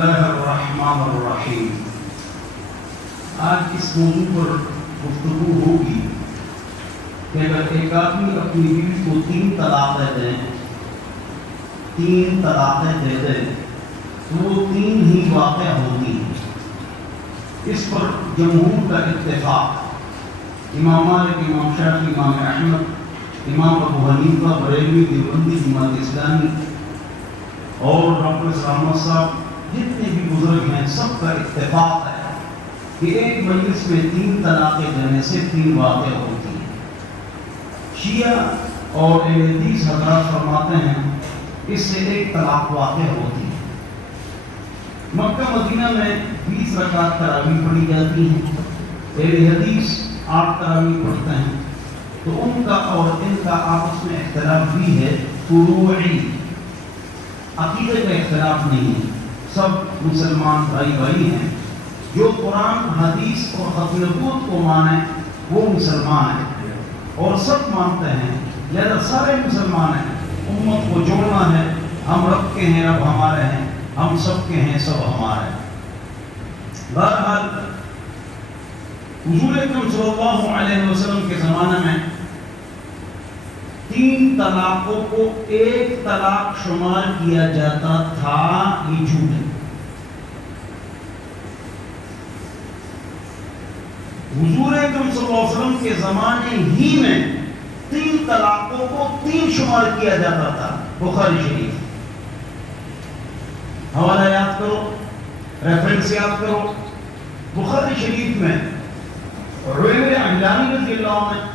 اللہ الرحمن الرحیم۔ آج اس موضوع پر گفتگو ہوگی کہ اگر ایک آدمی اپنی بیوی کو 3 طلاقیں دیں، 3 طلاقیں دے دیں تو وہ 3 ہی واقع ہوتی ہیں۔ اس پر جمہور کا اتفاق، امام مالک، امام شافعی، امام احمد، امام ابو حنیفہ، بریلوی، دیوبندی، جماعت اسلامی اور ڈاکٹر اسلام احمد صاحب، جتنے بھی بزرگ ہیں، سب کا اتفاق ہے کہ ایک مجلس میں 3 طلاقیں دینے سے 3 واقع ہوتی ہیں۔ شیعہ اور اہل حدیث حضرات فرماتے ہیں اس سے 1 طلاق واقع ہوتی ہے۔ مکہ مدینہ میں 20 رکعت تراویح پڑھی جاتی ہیں، اہل حدیث 8 تراویح پڑھتے ہیں، تو ان کا اور ان کا آپس میں اختلاف بھی ہے، فروعی، عقیدے کا اختلاف نہیں ہے۔ سب مسلمان بھائی بھائی ہیں، جو قرآن، حدیث اور ختم نبوت کو مانے وہ مسلمان ہیں اور سب مانتے ہیں، لہذا سارے مسلمان ہیں۔ امت کو جوڑنا ہے، ہم رب کے ہیں، رب ہمارے ہیں، ہم سب کے ہیں، سب ہمارے ہیں۔ بہرحال حضور اکرم صلی اللہ علیہ وسلم کے زمانے میں 3 طلاقوں کو 1 طلاق شمار کیا جاتا تھا، یہ جھوٹ ہے۔ حضور اکرم صلی اللہ علیہ وسلم کے زمانے ہی میں 3 طلاقوں کو 3 شمار کیا جاتا تھا۔ بخاری شریف حوالہ یاد کرو، ریفرنس یاد کرو۔ بخاری شریف میں عویمر عملانی رضی اللہ عنہ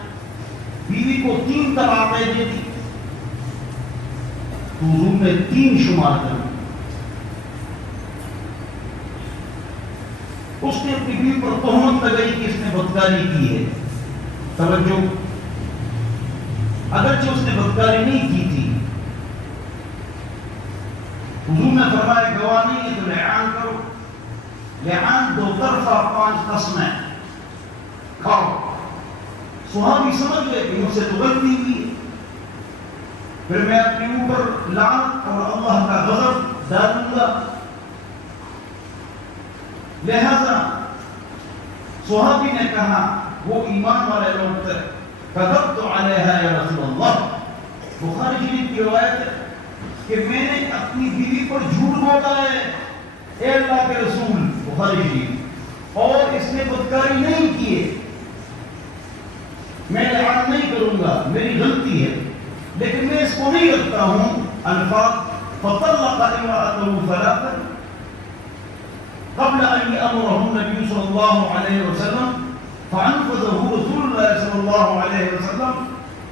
بیوی کو 3 طلاقیں دی تھی، تو حضور نے 3 شمار کر دی۔ اس نے اپنی بیوی پر تہمت لگائی کہ اس نے بدکاری کی ہے۔ توجہ، اگرچہ اس نے بدکاری نہیں کی تھی، حضور نے فرمایا گواہ نہیں ہے تو لعان کرو۔ لعان 2 طرفہ 5 قسمیں کھاؤ۔ صحابی سمجھ گئے کہ مجھ سے تو غلطی ہوئی ہے، پھر میں اپنے اوپر لعنت اور اللہ کا غضب ڈالوں گا۔ لہذا صحابی نے کہا، وہ ایمان والے لوگ تھے، کذبت علیہا یا رسول اللہ۔ بخاری شریف کی روایت ہے کہ میں نے اپنی بیوی پر جھوٹ بولا ہے، اے اللہ کے رسول، بخاری شریف، اور اس نے بدکاری نہیں کی ہے، میں لعان نہیں کروں گا، میری غلطی ہے، لیکن میں اس کو نہیں رکھتا ہوں۔ الفاظ فطلق امرأته ثلاثا قبل ان یامرہ النبی صلی اللہ علیہ وسلم فانفذہ رسول اللہ صلی اللہ علیہ وسلم۔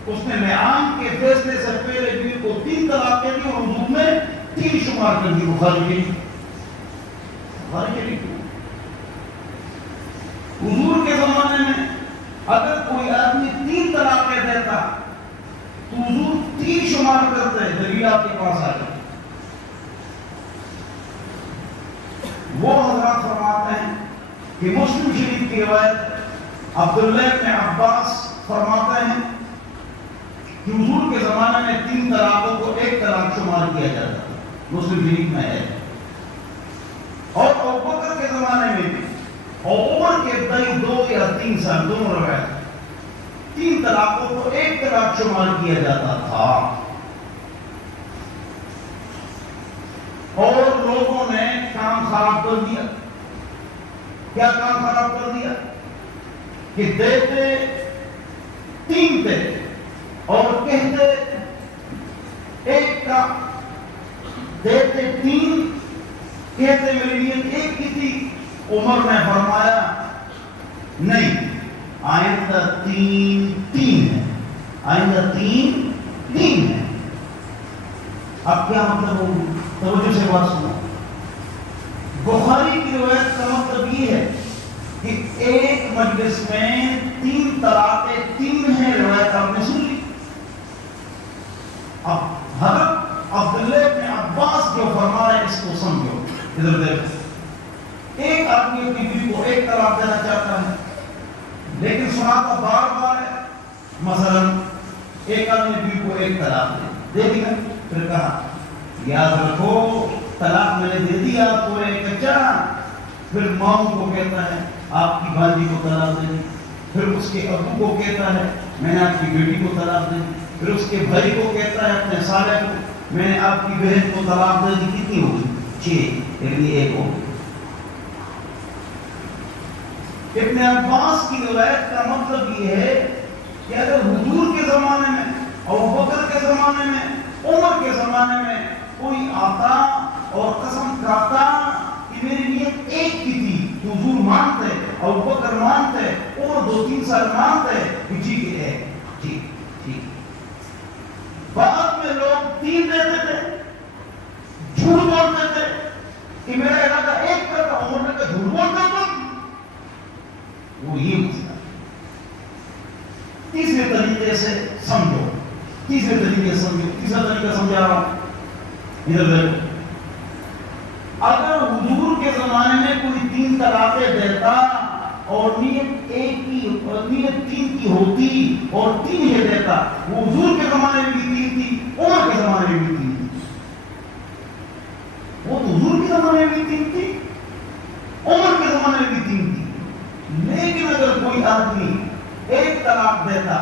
اس نے لعان کے فیصلے سے پہلے بیوی کو 3 طلاقیں دی اور حضور نے 3 شمار کر دی۔ بخاری شریف حضور کے زمانے میں اگر کوئی آدمی 3 طلاقیں دیتا تو حضور 3 شمار کرتے، دلیل آپ کے پاس آ جائے۔ وہ حضرات فرماتے ہیں کہ مسلم شریف کی روایت عبداللہ بن عباس فرماتے ہیں کہ حضور کے زمانے میں 3 طلاقوں کو 1 طلاق شمار کیا جاتا تھا، مسلم شریف میں ہے۔ اور ابوبکر کے زمانے میں بھی، اور عمر کے ابتدائی 2 یا 3 سال، دونوں روایت، 3 طلاقوں کو 1 طلاق شمار کیا جاتا تھا۔ اور لوگوں نے کام خراب کر دیا۔ کیا کام خراب کر دیا؟ کہ دیتے 3 تھے اور کہتے 1 کا، دیتے 3، کہتے میری نیت 1 کی تھی۔ عمر نے فرمایا نہیں، آئندہ 3 ہے، آئندہ 3 ہے۔ اب کیا مطلب ہو؟ توجہ سے بات سنو۔ بخاری کی روایت کا مطلب یہ ہے کہ ایک مجلس میں 3 طلاقیں 3 ہیں، روایت آپ نے سن لی۔ اب حضرت عبداللہ بن عباس جو فرما رہے ہیں اس کو سمجھو، ادھر دیکھو۔ ایک آدمی اپنی بیوی کو 1 طلاق دینا چاہتا ہے، لیکن سناتا بار بار ہے۔ مثلا ایک آدمی بیوی کو 1 طلاق دے دیا، پھر کہا یاد رکھو طلاق میں نے دے دیا تو ایک کچا، پھر ماؤں کو کہتا ہے آپ کی بھانجی کو طلاق دے دی، پھر اس کے ابو کو کہتا ہے میں نے آپ کی بیٹی کو طلاق دے دی، پھر اس کے بھائی کو کہتا ہے اپنے سالے کو میں نے آپ کی بہن کو طلاق دے دی. کتنی ہوگی؟ 6. لیکن ایک ہو. ابن عباس کی روایت کا مطلب یہ ہے کہ اگر حضور کے زمانے میں، ابوبکر کے زمانے میں، عمر کے زمانے میں کوئی آتا اور قسم کھاتا کہ میری نیت ایک کی تھی، حضور مانتے، ابوبکر مانتے، عمر 2-3 سال مانتے کہ جی کہ ہے ٹھیک ٹھیک. بعد میں لوگ 3 دیتے تھے، جھوٹ بولتے تھے کہ میرا ارادہ ایک کا تھا، عمر نے کہا جھوٹ بولتے تم. وہ یہ مسئلہ. تیسرے طریقے سے سمجھو، تیسرے طریقے سے سمجھو، تیسرا طریقہ سمجھا رہا ہوں. ادھر دیکھو، اگر حضور کے زمانے میں کوئی 3 طلاقیں دیتا اور نیت ایک کی، نیت 3 کی ہوتی اور 3 یہ دیتا، وہ حضور کے زمانے میں بھی 3 تھی، عمر کے زمانے میں بھی 3 تھی. وہ تو حضور کے زمانے میں بھی 3 تھی، عمر کے زمانے میں بھی 3 تھی. لیکن اگر کوئی آدمی ایک طلاق دیتا،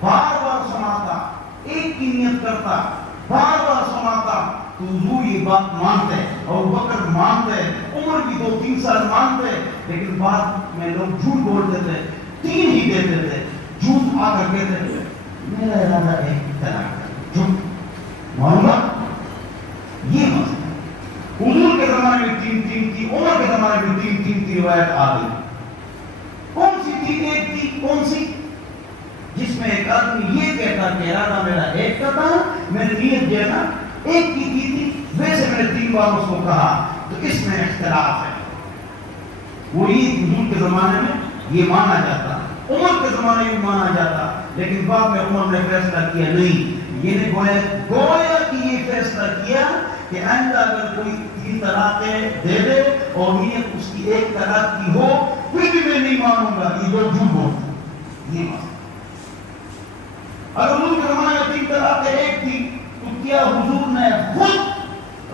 بار بار سناتا، ایک کی نیت کرتا، بار بار سناتا، تو حضور یہ بات مانتے اور بکر مانتے، عمر بھی 2-3 سال مانتے، لیکن بعد میں لوگ جھوٹ بولتے تھے، 3 ہی دیتے تھے. جھوٹ آ کر کہتے تھے میرا ارادہ ایک طلاق ہے. جھوٹ معلومات یہ مسئلہ. حضور کے زمانے میں 3 کی، عمر کے زمانے میں 3 کی روایت آ گئی. کون سی تھی؟ ایک تھی. کون سی؟ جس میں ایک آدمی یہ کہتا کہ ارادہ میرا ایک کا تھا، میں نے نیت جو ہے نا ایک کی تھی، ویسے میں نے 3 بار اس کو کہا. تو اس میں اختلاف ہے. وہی حضور کے زمانے میں یہ مانا جاتا، عمر کے زمانے میں مانا جاتا، لیکن بعد میں عمر نے فیصلہ کیا نہیں. یہ نے گویا کہ یہ فیصلہ کیا کہ آئندہ اگر کوئی 3 طلاقیں دے دے اور نیت اس کی ایک طلاق کی ہو، پھر بھی میں نہیں مانوں گا، یہ لوگ جھوٹ بولتے. یہ مسئلہ. اگر حضور کے زمانے میں 3 طلاقیں ایک تھی تو کیا حضور نے خود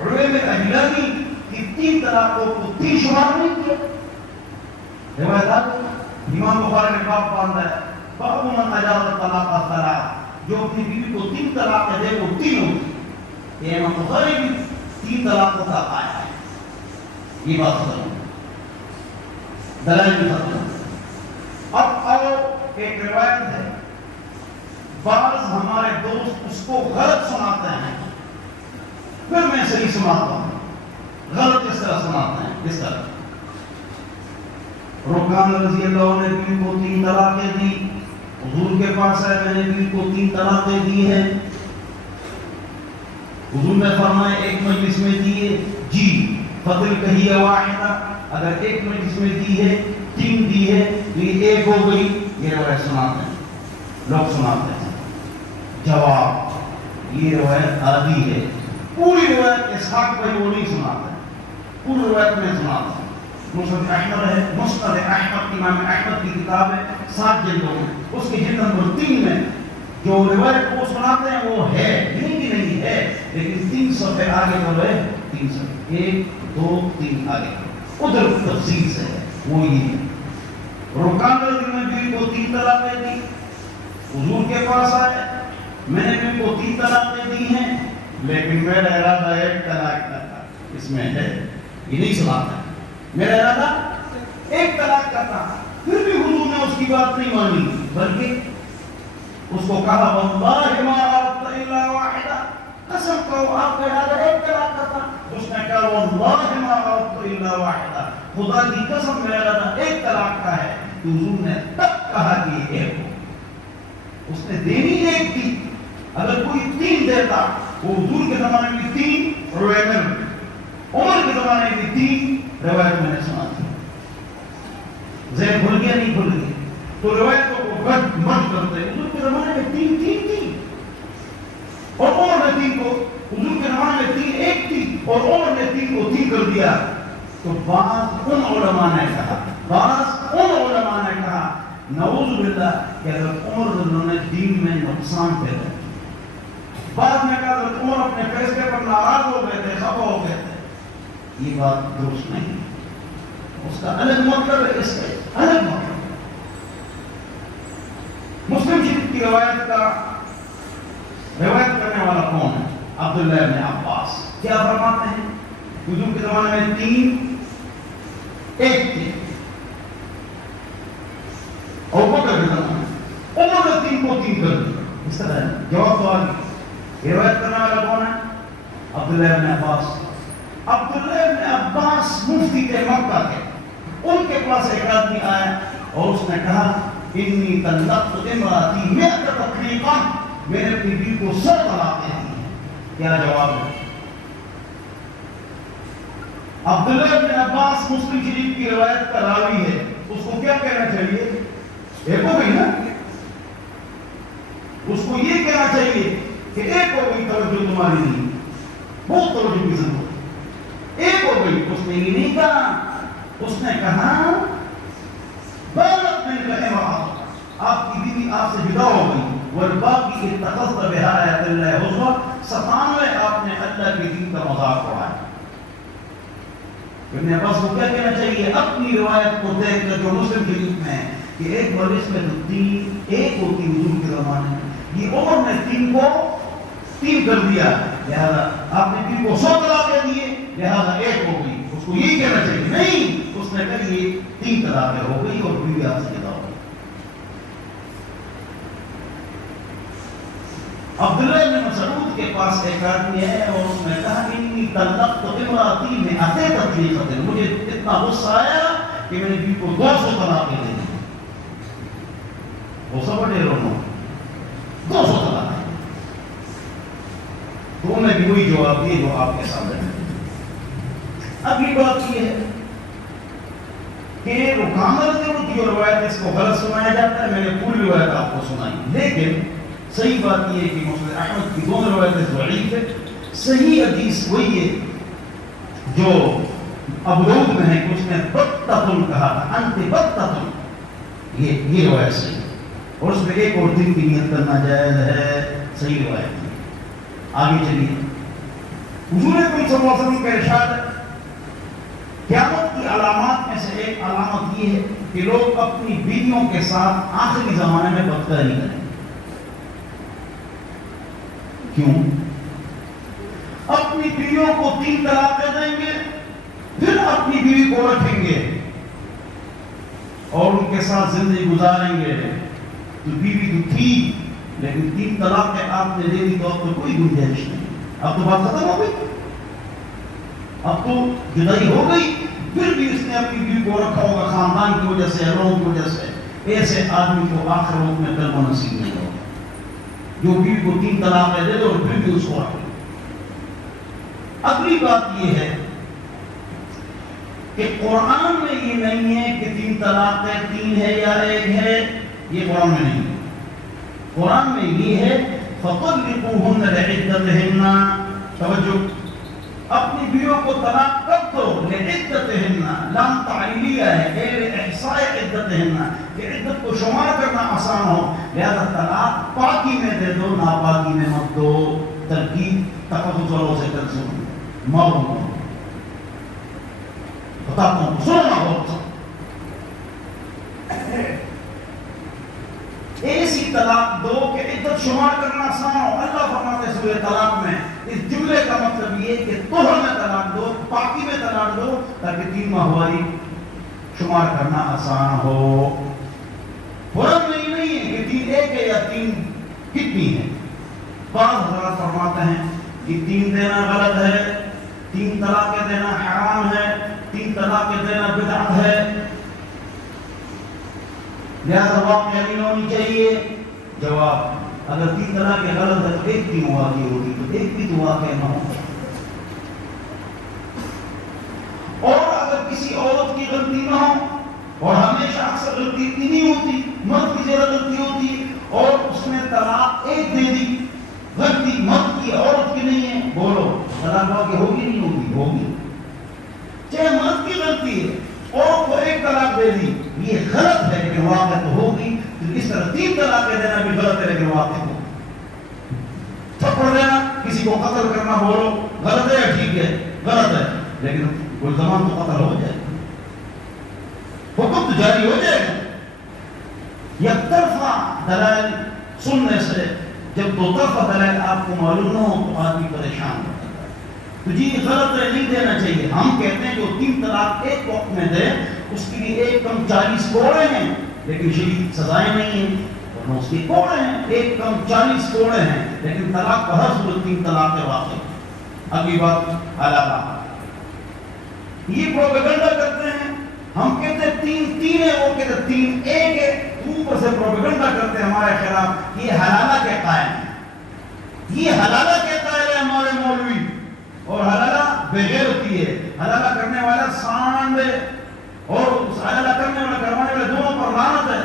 علم اجلامی کی 3 طلاقوں کو 3 شمار نہیں کیا؟ روایات امام بخاری نے باب باندھا ہے، باب من اجاز الطلاق الثلاث، جو اپنی بیوی کو 3 طلاقیں دے وہ 3 ہوتی. یہ امام بخاری بھی 3 طلاقوں کا آیا ہے. یہ بات ختم، دلائل بھی ختم. اب آؤ ایک روایت ہے، بعض ہمارے دوست اس کو غلط سناتے ہیں، پھر میں صحیح سناتا ہوں. غلط کس طرح سناتے ہیں؟ کس طرح؟ رکان رضی اللہ عنہ نے بیوی کو 3 طلاقیں دی، حضور کے پاس ہے میں نے بیوی کو 3 طلاقیں دی ہیں. حضور نے فرمایا ایک مجلس میں دیے جی فضل کہیے واحدہ، اگر ایک مجلس میں دی ہے 3 دی ہے تو یہ 1 ہو گئی. یہ روایت سناتے ہیں، لوگ سناتے ہیں. جواب، یہ روایت عادی ہے. پوری روایت اسحاق بھائی وہ نہیں سناتے، پوری روایت میں سناتا ہوں. مسند احمد ہے، مسند احمد امام احمد کی کتاب ہے، 7 جلدوں میں. اس کے جلد نمبر 3 میں جو روایت وہ سناتے ہیں وہ ہے، نہیں کہ نہیں ہے، لیکن 3 صفحے آگے جو ہے 3 صفحے 1 2 3 آگے ادھر تفصیل سے ہے. وہ یہ ہے رکان رضی اللہ عنہ کو 3 طلاقیں دی، حضور کے پاس آئے میں نے بھی کو 3 طلاقیں دی ہیں، لیکن میرا ارادہ ایک طلاق کا تھا. اس میں ہے یہ نہیں سناتا، میرا ارادہ ایک طلاق کا تھا. پھر بھی حضور نے اس کی بات نہیں مانی، بلکہ اس کو کہا واللہ ما اردت الا واحدہ، قسم کھاؤ آپ کا ارادہ ایک طلاق کا تھا. اس نے کہا واللہ ما اردت الا واحدہ، خدا کی قسم میرا ارادہ ایک طلاق کا ہے. تو حضور نے تب کہا کہ یہ ایک ہو. اس نے دینی ایک تھی. اگر کوئی 3 دیتا، وہ حضور کے زمانے میں 3 روایت میں، عمر کے زمانے میں 3 روایت میں نے سنا تھی. ذہن بھول گیا؟ نہیں بھول گیا. تو روایتوں کو مت کرتے. حضور کے زمانے میں 3 تھی اور عمر نے 3 کو، حضور کے زمانے میں 3 ایک تھی اور عمر نے 3 کو 3 کر دیا. تو بعض ان علماء نے کہا نعوذ باللہ کہ حضرت عمر نے دین میں نقصان پیدا کیا. بعد میں کہا حضرت عمر اپنے فیصلے پر ناراض ہو گئے تھے، خفا ہو گئے تھے. یہ بات درست نہیں، اس کا الگ مطلب ہے، اس کا الگ مطلب۔ مسلم شریف کی روایت کرنے والا کون ہے؟ عبداللہ ابن عباس۔ کیا فرماتے ہیں؟ حضور کے زمانے میں 3 ایک تھے، اور بکر کے زمانے میں عمر نے 3 کو 3 کر دیا۔ اس طرح ہے جواب تو آگے۔ روایت کرنے والا کون ہے؟ عبداللہ ابن عباس۔ عبداللہ ابن عباس مفتی تھے مکہ کے۔ ان کے پاس ایک آدمی آیا اور اس نے کہا انی طلقت امراتی 100 تطلیقا، میں نے اپنی بیوی کو 100 طلاقیں دی ہیں۔ کیا جواب ہے؟ عبداللہ ابن عباس مسلم شریف کی روایت کا راوی ہے، اس کو کیا کہنا چاہیے؟ ایک ہو گئی نا، اس کو یہ کہنا چاہیے کہ ایک ہو گئی، توجہ تمہاری نہیں، بہت توجہ کی ضرورت، ایک ہو گئی۔ اس نے یہ نہیں کہا، اس نے کہا بالغ من الامرأة، آپ کی بیوی آپ سے جدا ہو گئی، والباقی اتخذت بها آیات اللہ حضوا، 97 آپ نے اللہ کے دین کا مذاق اڑایا۔ ابن عباس کو کیا کہنا چاہیے؟ اپنی روایت کو دیکھ کر جو مسلم شریف میں ہے کہ ایک برس میں تو 3 ایک ہوتی حضور کے زمانے میں، یہ عمر نے 3 کو 3 کر دیا، لہذا آپ نے 3 کو 100 طلاقیں دیے، لہذا ایک ہو گئی۔ اس کو یہی کہنا چاہیے، نہیں، اس نے کہا یہ 3 طلاقیں ہو گئی اور بیوی آپ سے جدا ہو گئی۔ عبداللہ بن مسعود کے پاس ایک آدمی ہے اور اس نے کہا انی طلقت امراتی 100 تطلیقا، مجھے اتنا غصہ آیا کہ میں نے بیوی کو 200 طلاقیں دے دی۔ وہ سب بڑے لوگوں 200 طلاقیں، تو انہوں نے بھی وہی جواب دیے جو آپ کے سامنے ہے۔ اگلی بات یہ ہے کہ رکامت جو روایت ہے اس کو غلط سنایا جاتا ہے، میں نے پوری روایت آپ کو سنائی، لیکن صحیح بات یہ ہے کہ مسلم احمد کی دونوں روایتیں ضعیف ہے۔ صحیح حدیث وہی ہے جو ابو داؤد میں ہے کہ اس نے بطتن کہا تھا، انت بطتن، یہ روایت صحیح ہے، اور اس میں ایک اور دن کی نیت کرنا جائز ہے، صحیح روایت ہے۔ آگے چلیے، حضور اکرم صلی اللہ علیہ وسلم کا ارشاد ہے قیامت کی علامات میں سے ایک علامت یہ ہے کہ لوگ اپنی بیویوں کے ساتھ آخری زمانے میں بدکاری کریں۔ کیوں؟ اپنی بیویوں کو 3 طلاقیں دیں گے، پھر اپنی بیوی کو رکھیں گے اور ان کے ساتھ زندگی گزاریں گے، تو بیوی تو تھی لیکن 3 طلاقیں آپ نے دے دی تو اب تو کوئی گنجائش نہیں، اب تو بات ختم ہو گئی، اب تو جدائی ہو گئی۔ پھر بھی اس نے اپنی بیوی کو رکھا ہوگا خاندان کی وجہ سے، لوگوں کی وجہ سے، ایسے آدمی کو آخر وقت میں کلمہ نصیب نہیں ہوگا جو بیوی کو 3 طلاقیں دے دے اور پھر بھی اس کو رکھے۔ اگلی بات یہ ہے کہ قرآن میں یہ نہیں ہے کہ 3 طلاقیں 3 ہے یا 1 ہے، یہ قرآن میں نہیں ہے۔ قرآن میں یہ ہے فَطَلِّقُوهُنَّ لِعِدَّتِهِنَّ، توجہ، اپنی بیویوں کو طلاق کب دو؟ لِعِدَّتِهِنَّ، لام تعلیلیہ ہے، احصاء عدتہن، کہ عدت کو شمار کرنا آسان ہو، لہذا طلاق پاکی میں دے دو، ناپاکی میں مت دو۔ ترکیب تفضل والوں سے کر سنو، مارو بتاتا ہوں، سننا بہت ایسی طلاق دو کہ عدت شمار کرنا آسان ہو۔ اللہ فرماتے ہیں سورہ طلاق میں، اس جملے کا مطلب یہ کہ طہر میں طلاق دو، پاکی میں طلاق دو، تاکہ 3 ماہواری شمار کرنا آسان ہو۔ قرآن میں یہ نہیں ہے کہ 3 1 ہے یا 3 کتنی ہے۔ بعض حضرات فرماتے ہیں کہ 3 دینا غلط ہے، 3 طلاقیں دینا حرام ہے، 3 طلاقیں دینا بدعت ہے، لہذا واقعہ نہیں ہونی چاہیے۔ جواب، اگر 3 طلاقیں غلط ہے تو 1 کی واقع ہوگی، تو 1 بھی تو واقع نہ ہو۔ اور اگر کسی عورت کی غلطی نہ ہو، اور ہمیشہ اکثر غلطی اتنی نہیں ہوتی، مرد کی زیادہ غلطی ہوتی ہے، اور اس نے طلاق 1 دے دی، غلطی مرد کی عورت کی نہیں ہے، بولو طلاق واقع ہوگی نہیں ہوگی؟ ہوگی۔ چاہے مرد کی غلطی ہے، عورت کو 1 طلاق دے دی، یہ غلط ہے لیکن واقع تو ہوگی، تو اس طرح 3 طلاقیں دینا بھی غلط ہے لیکن واقع ہو۔ تھپڑ دینا، کسی کو قتل کرنا، بولو غلط ہے یا ٹھیک ہے؟ غلط ہے، لیکن زمان تو قتل ہو جائے گا، حکم تو جاری ہو جائے گا۔ یک طرفہ دلائل سننے سے جب دو طرفہ دلائل آپ کو معلوم نہ ہو تو آدمی پریشان ہوتا ہے۔ تو جی غلط نہیں دینا چاہیے۔ ہم کہتے ہیں جو 3 طلاق ایک وقت میں دے اس کے لیے ایک کم 40 کوڑے ہیں، لیکن شریعت سزائیں نہیں ہیں، ورنہ اس کے کوڑے ہیں، ایک کم 40 کوڑے ہیں، لیکن طلاق کا ہر صورت 3 طلاق کے واقع۔ اگلی بات حلالہ، یہ پروپیگنڈا کرتے ہیں، ہم کہتے ہیں 3 ہے، وہ کہتے ہیں 3 1 ہے، اوپر سے پروپیگنڈا کرتے ہیں ہمارے خلاف۔ یہ حلالہ کے قائل ہیں، یہ حلالہ کے قائل ہے ہمارے مولوی، اور حلالہ بغیر ہوتی ہے، حلالہ کرنے والا سانڈ اور حلالہ کرنے والا کروانے والے دونوں پر لعنت ہے۔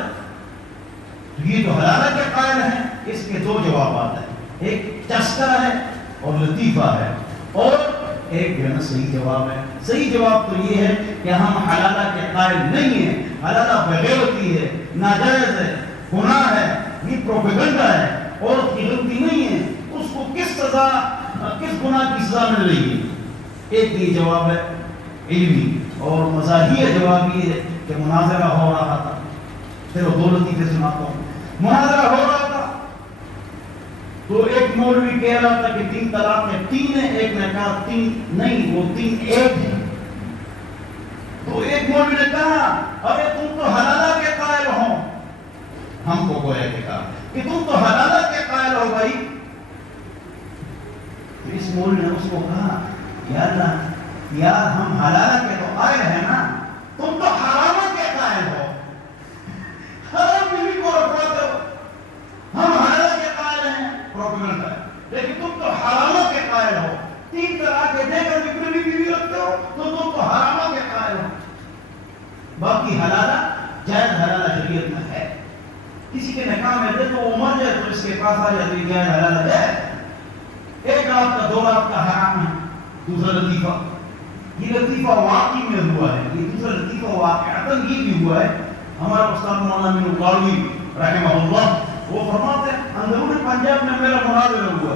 تو یہ جو حلالہ کے قائل ہیں اس کے 2 جوابات ہیں، ایک چسکا ہے اور لطیفہ ہے، اور ایک جو ہے نا صحیح جواب ہے۔ صحیح جواب تو یہ ہے کہ ہم حلالہ کے قائل نہیں ہیں، حلالہ بغیر ہوتی ہے، ناجائز ہے، گناہ ہے، یہ پروپیگنڈا ہے، اور اس کی غلطی نہیں ہے، اس کو کس سزا، کس گناہ کی سزا مل رہی ہے۔ ایک یہ جواب ہے علمی، اور مزاحیہ جواب یہ ہے کہ مناظرہ ہو رہا تھا، چلو 2 لطیفے سناتا ہوں۔ مناظرہ ہو رہا تھا تو ایک مولوی کہہ رہا تھا کہ 3 طلاق ہے، 3 ہے، ایک نے کہا 3 نہیں، وہ 3 1 ہے۔ تو ایک مولوی نے کہا ارے تم تو حلالہ کے قائل ہو، ہم کو گویا کہ کہا کہ تم تو حلالہ کے قائل ہو بھائی۔ تو اس مولوی نے اس کو کہا یا اللہ یار ہم حلالہ کے تو قائل ہیں نا، تم تو حرامہ کے قائل ہو، حرام بیوی کو رکھواتے ہو، ہم حلالہ کے قائل ہیں، پروپیگنڈا ہے، لیکن تم تو حرامہ کے قائل ہو، 3 طلاق دے کر بھی بیوی رکھتے ہو تو تم تو حرامہ کے قائل ہو۔ باقی حلالہ جائز حلالہ شریعت میں ہے، کسی کے نکاح میں دے تو وہ مر جائے تو اس کے پاس آ جاتی جائز حلالہ جائز۔ 1 رات کا 2 رات کا حرام ہے۔ دوسرا لطیفہ، یہ لطیفہ واقعی میں ہوا ہے، یہ دوسرا لطیفہ واقعاتاً یہ بھی ہوا ہے۔ ہمارا استاد مولانا امین القاروی رحمہ اللہ وہ فرماتے ہیں اندرون پنجاب میں میرا مناظرہ ہوا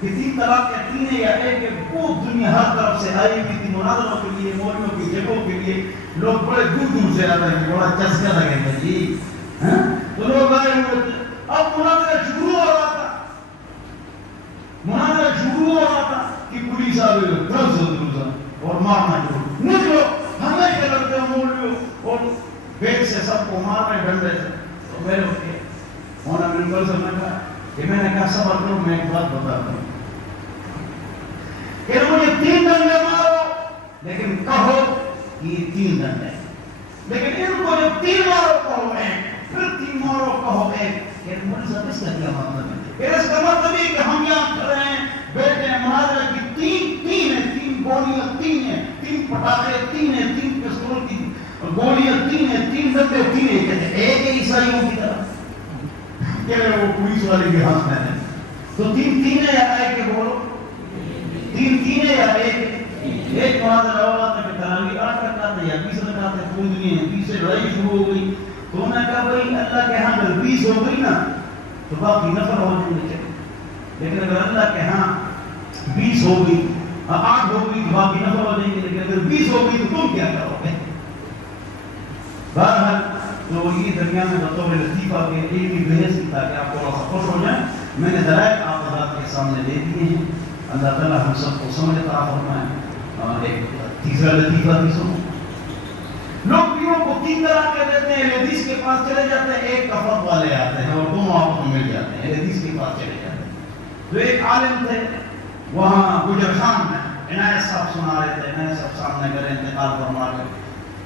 کہ 3 طلاق یا 3 ہے یا 1 ہے، پوری دنیا ہر طرف سے آئی ہوئی تھی مناظروں کے لیے، مولویوں کی جگہوں کے لیے، لوگ بڑے دور دور سے آتے ہیں، بڑا چسکا لگے گا جی، تو لوگ آئے ہوئے تھے۔ اب مناظرہ شروع ہو رہا تھا، مناظرہ شروع ہو رہا تھا کہ پولیس آ گئی درزا اور مارنا شروع، نکلو ہمیں کیا لگتے ہیں مولویوں، اور بیل سے سب کو مار رہے ڈنڈے سے۔ تو میرے اٹھے مولانا منبر سے میں نے کہا صبر کرو، میں ایک بات بتاتا ہوں کہ مجھے 3 ڈنڈے مارو لیکن کہو کہ یہ 3 ڈنڈے، لیکن ان کو جب 3 مارو کہو 1، پھر 3 مارو کہو 1۔ کہ مجھے سب اس کا کیا مطلب ہے؟ کہ اس کا مطلب ہے کہ ہم یہاں کھڑے ہیں بیٹھے ہیں، مناظرہ کی 3 ہیں، 3 گولیاں 3 ہیں، 3 پٹاخے 3 ہیں، 3 پستول کی گولیاں 3 ہیں، 3 ڈنڈے 3 ہیں، کہتے ہیں ایک ہے عیسائیوں کی طرح کہ وہ پولیس والے بھی ہاتھ میں ہیں۔ تو 3 ہے یا 1 ہے؟ بولو 3 ہے یا 1 ہے؟ ایک مناظرہ ہوا تھا کہ تراویح 8 رکعت ہے یا 20 رکعت ہے، پوچھنی ہے، 20 سے لڑائی شروع ہو گئی۔ تو انہوں نے کہا بھائی اللہ کے ہاں اگر 20 ہو گئی نا تو باقی نفل ہو جانے چاہیے، لیکن اگر اللہ کے ہاں 20 ہو گئی، 8 ہو گئی تو باقی نفل ہو جائیں گے، لیکن اگر 20 ہو گئی تو تم کیا کرو گے؟ بہرحال تو یہ درمیان میں بطور لطیفہ کے علمی بحث کی تاکہ آپ تھوڑا سا خوش ہو جائیں، میں نے دلائل آپ حضرات کے سامنے دے دیے ہیں۔ اللہ تعالیٰ ہم سب کو سمجھ عطا فرمائے۔ ایک تیسرا لطیفہ بھی سنو، لوگ بیووں کو 3 طرح کے دیتے ہیں، حدیث کے پاس چلے جاتے ہیں، ایک کفر والے آتے ہیں اور دونوں آپس میں مل جاتے ہیں، حدیث کے پاس چلے جاتے ہیں۔ تو ایک عالم تھے وہاں گجر خان میں، عنایت صاحب سنا رہے تھے، عنایت صاحب سامنے گئے انتقال فرما کر،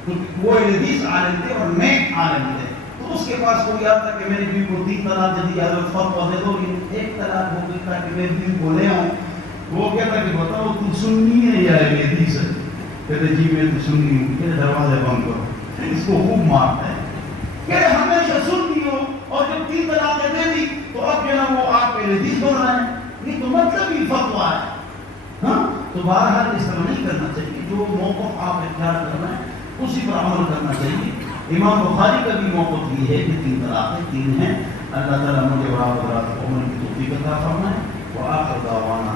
تو وہ حدیث عالم تھے اور نیک عالم تھے۔ تو اس کے پاس کوئی آتا کہ میری بیوی کو 3 طلاق دے دی، حضرت فتویٰ دے دو، 1 طلاق ہو گئی تاکہ میری بیوی کو لے آؤں۔ وہ کہتا کہ بتاؤ تم سنی ہے یا حدیث ہے؟ کہتے جی میں تو سنی ہوں۔ کہتے دروازے بند کرو، اس کو خوب مارتا ہے کہ ہمیشہ سنی ہو اور جب 3 طلاقیں دے دی تو اب جو ہے وہ آپ کے حدیث بن رہے ہیں، یہ تو مطلب ہی فتویٰ ہے۔ ہاں تو بہرحال اس طرح نہیں کرنا چاہیے، جو موقف آپ اختیار کر رہے ہیں اسی پر عمل کرنا چاہیے۔ امام بخاری کا بھی موقف یہ ہے کہ 3 طلاقیں 3 ہیں۔ اللہ تعالیٰ مجھے اور آپ حضرات کو عمل کی توفیق عطا فرمائے۔ وآخر دعوانا